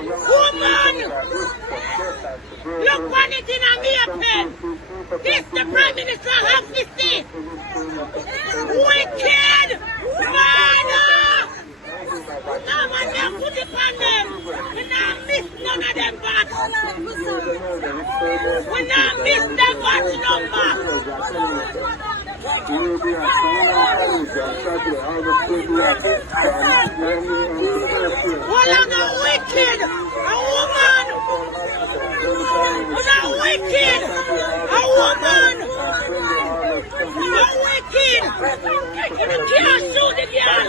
Woman! Look on it in a pen. This the Prime Minister of the state. Wicked! Murder! Now when they put it on them, we not miss none of them back. We not miss the batch number. Well, I'm not wicked. A woman. I'm not wicked. A woman. I'm not wicked. You can't shoot the girl.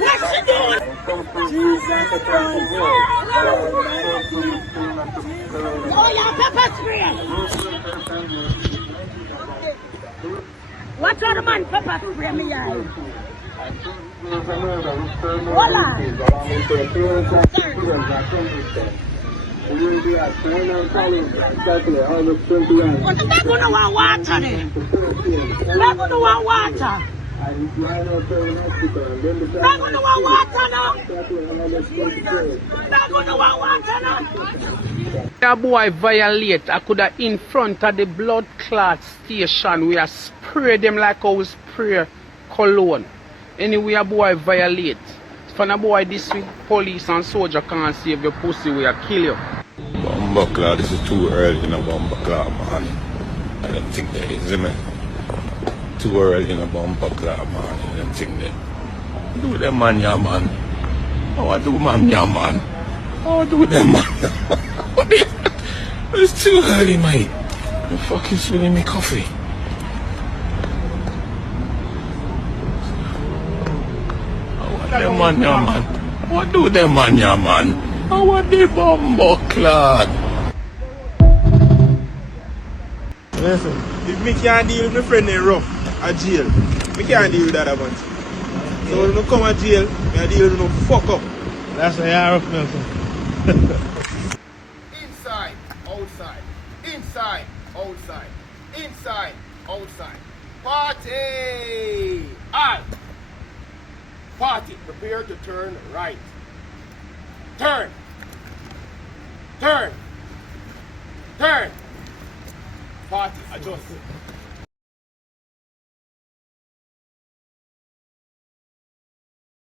What's she doing? Jesus Christ. Oh, your pepper spray. Watch out the man pepper spray me eye. Hold on. But they're going to want water there. They're going to want water. They're going to want water now. They're going to want water now. That boy violate. I could have in front of the blood clot station. We are spray them like how we spray cologne. Anyway, a boy violate. For a boy this week, police and soldier can't save your pussy, we are kill you. Bumbleclaw, this is too early in a Bumbleclaw, man. I don't think there is, man. Too early in a Bumbleclaw, man. I don't think that. Do them, man, yeah, man. Oh, I do, man, yeah, man. Oh, I do them, man. It's too early, mate. The fuck is spilling me coffee? Them man, yeah, man. What do them man, yeah, man? I want the Bumbleclaw. Listen, if me can't deal with my friend in rough at jail, me can't deal with that a bunch. So when I come at jail, I deal with no fuck up. That's why you're rough, Nelson. Inside, outside, inside, outside, inside, outside. Party! All. Party, prepare to turn right. Turn. Turn. Turn. Party, adjust.